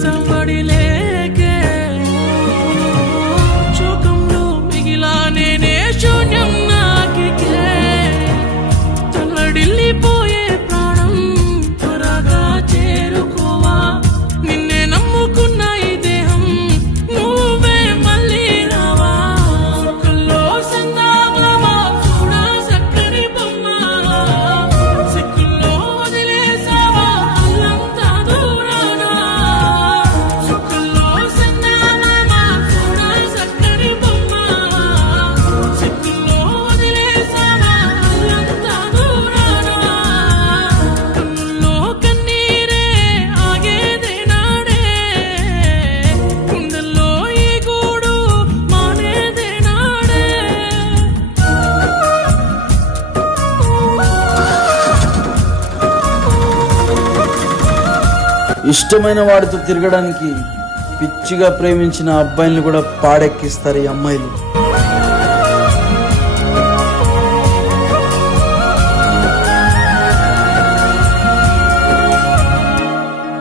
సవ్వడి లేకే శోకంలో మిగిలా నేనే శూన్యం నాకికే తల్లడిల్లిపోయే ప్రాణం త్వరగా చేరుకోవా నిన్నే నమ్ముకున్న ఈ దేహం నువ్వే మళ్ళీ రావా సుఖంలో సందామా చూడా చక్కని బొమ్మ సిక్కుల్లో వదిలేసావా అల్లంతా దూరానా సుఖంలో సందామా చూడా చక్కని బొమ్మ సిక్కుల్లో వదిలేసావా అల్లంతా దూరానా కన్నుల్లో కన్నీరే ఆగేదే నాడే గుండెల్లో ఈ గూడు మానేదే నాడే ఇష్టమైన వాడితో తిరగడానికి పిచ్చిగా ప్రేమించిన అబ్బాయిల్ని కూడా పాడెక్కిస్తారు ఈ అమ్మాయిలు.